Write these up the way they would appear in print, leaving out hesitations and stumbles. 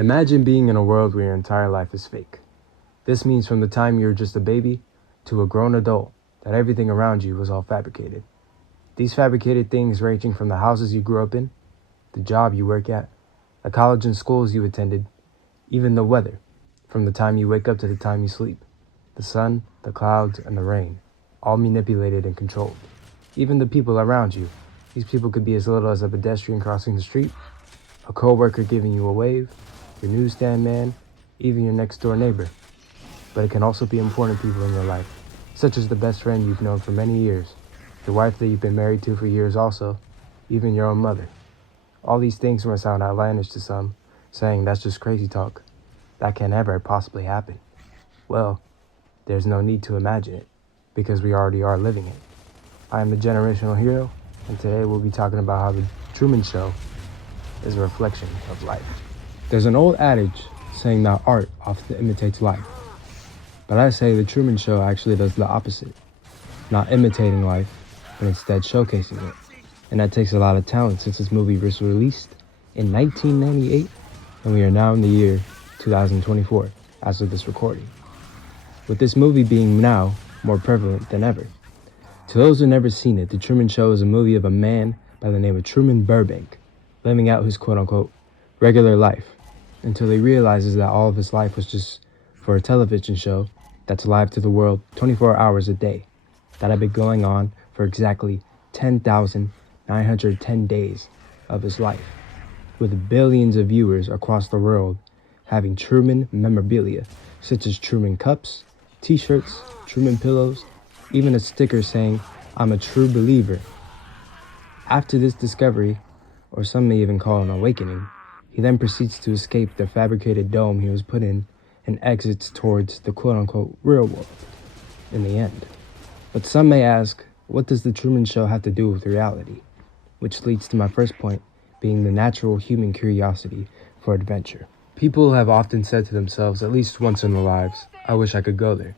Imagine being in a world where your entire life is fake. This means from the time you're just a baby to a grown adult, that everything around you was all fabricated. These fabricated things ranging from the houses you grew up in, the job you work at, the college and schools you attended, even the weather, from the time you wake up to the time you sleep. The sun, the clouds, and the rain, all manipulated and controlled. Even the people around you. These people could be as little as a pedestrian crossing the street, a co-worker giving you a wave, your newsstand man, even your next door neighbor. But it can also be important people in your life, such as the best friend you've known for many years, your wife that you've been married to for years also, even your own mother. All these things may sound outlandish to some, saying that's just crazy talk. That can never possibly happen. Well, there's no need to imagine it, because we already are living it. I am the generational hero, and today we'll be talking about how the Truman Show is a reflection of life. There's an old adage saying that art often imitates life. But I say the Truman Show actually does the opposite. Not imitating life, but instead showcasing it. And that takes a lot of talent since this movie was released in 1998, and we are now in the year 2024 as of this recording. With this movie being now more prevalent than ever. To those who never seen it, The Truman Show is a movie of a man by the name of Truman Burbank, living out his quote-unquote regular life, until he realizes that all of his life was just for a television show that's live to the world 24 hours a day, that had been going on for exactly 10,910 days of his life, with billions of viewers across the world having Truman memorabilia, such as Truman cups, t-shirts, Truman pillows, even a sticker saying, "I'm a true believer." After this discovery, or some may even call an awakening, he then proceeds to escape the fabricated dome he was put in and exits towards the quote-unquote real world in the end. But some may ask, what does the Truman Show have to do with reality? Which leads to my first point, being the natural human curiosity for adventure. People have often said to themselves, at least once in their lives, I wish I could go there.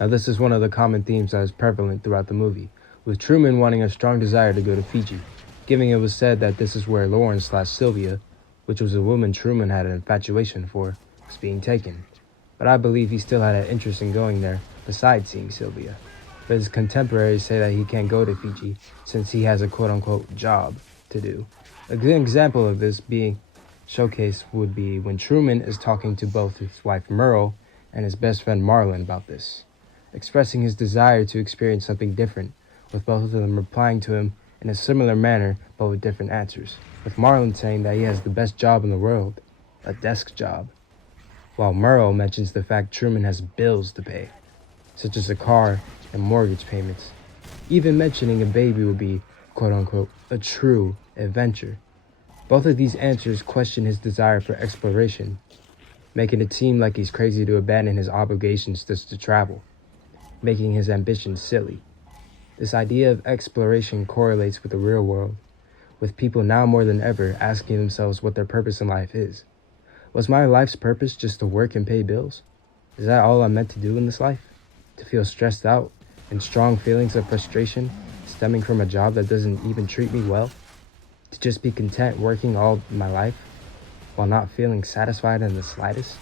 Now this is one of the common themes that is prevalent throughout the movie, with Truman wanting a strong desire to go to Fiji, given it was said that this is where Lauren/Sylvia, which was a woman Truman had an infatuation for, was being taken. But I believe he still had an interest in going there, besides seeing Sylvia. But his contemporaries say that he can't go to Fiji since he has a quote-unquote job to do. A good example of this being showcased would be when Truman is talking to both his wife Merle and his best friend Marlon about this, expressing his desire to experience something different, with both of them replying to him in a similar manner but with different answers, with Marlon saying that he has the best job in the world, a desk job, while Merle mentions the fact Truman has bills to pay, such as a car and mortgage payments. Even mentioning a baby would be, quote-unquote, a true adventure. Both of these answers question his desire for exploration, making it seem like he's crazy to abandon his obligations just to travel, making his ambitions silly. This idea of exploration correlates with the real world, with people now more than ever asking themselves what their purpose in life is. Was my life's purpose just to work and pay bills? Is that all I'm meant to do in this life? To feel stressed out and strong feelings of frustration stemming from a job that doesn't even treat me well? To just be content working all my life while not feeling satisfied in the slightest?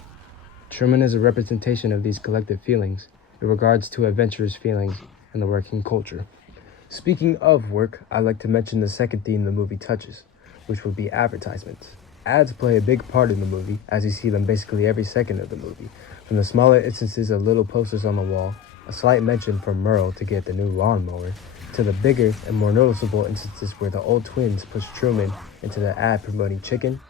Truman is a representation of these collective feelings in regards to adventurous feelings in the working culture. Speaking of work, I'd like to mention the second theme the movie touches, which would be advertisements. Ads play a big part in the movie, as you see them basically every second of the movie, from the smaller instances of little posters on the wall, a slight mention from Merle to get the new lawnmower, to the bigger and more noticeable instances where the old twins push Truman into the ad promoting chicken,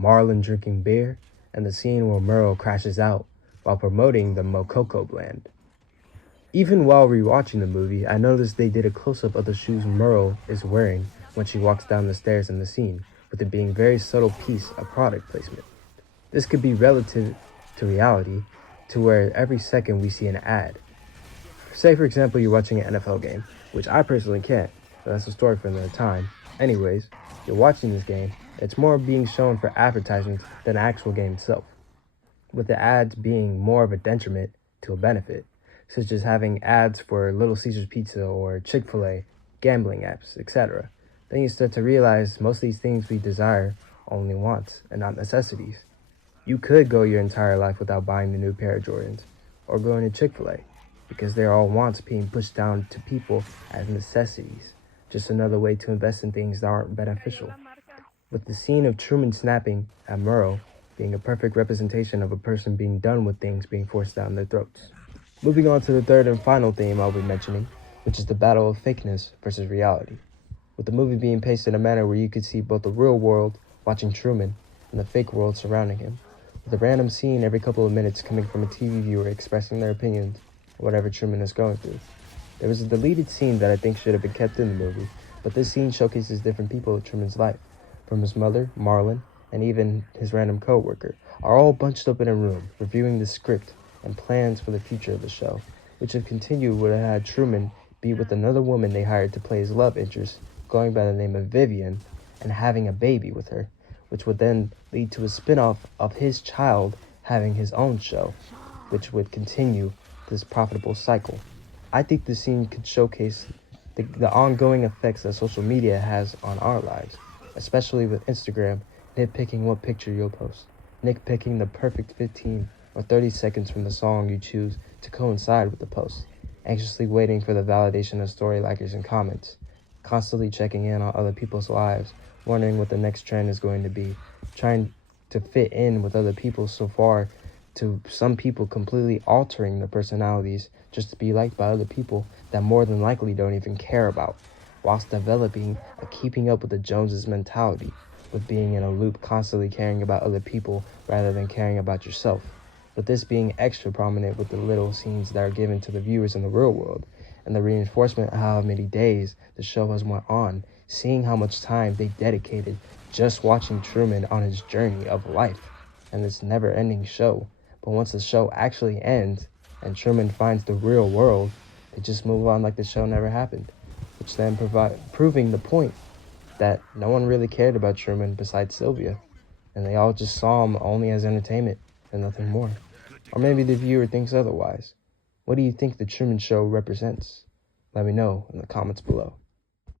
Marlon drinking beer, and the scene where Merle crashes out while promoting the Mococo blend. Even while rewatching the movie, I noticed they did a close-up of the shoes Merle is wearing when she walks down the stairs in the scene, with it being a very subtle piece of product placement. This could be relative to reality, to where every second we see an ad. Say for example you're watching an NFL game, which I personally can't, but that's a story for another time. Anyways, you're watching this game, it's more being shown for advertisements than the actual game itself, with the ads being more of a detriment to a benefit, such as having ads for Little Caesars Pizza or Chick-fil-A, gambling apps, etc. Then you start to realize most of these things we desire are only wants and not necessities. You could go your entire life without buying the new pair of Jordans, or going to Chick-fil-A, because they're all wants being pushed down to people as necessities, just another way to invest in things that aren't beneficial. With the scene of Truman snapping at Murrow being a perfect representation of a person being done with things being forced down their throats. Moving on to the third and final theme I'll be mentioning, which is the battle of fakeness versus reality. With the movie being paced in a manner where you could see both the real world watching Truman and the fake world surrounding him, with a random scene every couple of minutes coming from a TV viewer expressing their opinions on whatever Truman is going through. There was a deleted scene that I think should have been kept in the movie, but this scene showcases different people of Truman's life, from his mother, Marlon, and even his random co-worker, are all bunched up in a room, reviewing the script and plans for the future of the show, which if continued would have had Truman be with another woman they hired to play his love interest, going by the name of Vivian, and having a baby with her, which would then lead to a spin-off of his child having his own show, which would continue this profitable cycle. I think this scene could showcase the ongoing effects that social media has on our lives, especially with Instagram nitpicking what picture you'll post, nitpicking the perfect 15 or 30 seconds from the song you choose to coincide with the post, anxiously waiting for the validation of story likers and comments, constantly checking in on other people's lives, wondering what the next trend is going to be, trying to fit in with other people so far to some people completely altering their personalities just to be liked by other people that more than likely don't even care about, whilst developing a keeping up with the Joneses mentality, with being in a loop constantly caring about other people rather than caring about yourself. But this being extra prominent with the little scenes that are given to the viewers in the real world, and the reinforcement of how many days the show has went on, seeing how much time they dedicated just watching Truman on his journey of life and this never-ending show. But once the show actually ends and Truman finds the real world, they just move on like the show never happened, which then proving the point that no one really cared about Truman besides Sylvia, and they all just saw him only as entertainment and nothing more. Or maybe the viewer thinks otherwise. What do you think the Truman Show represents? Let me know in the comments below.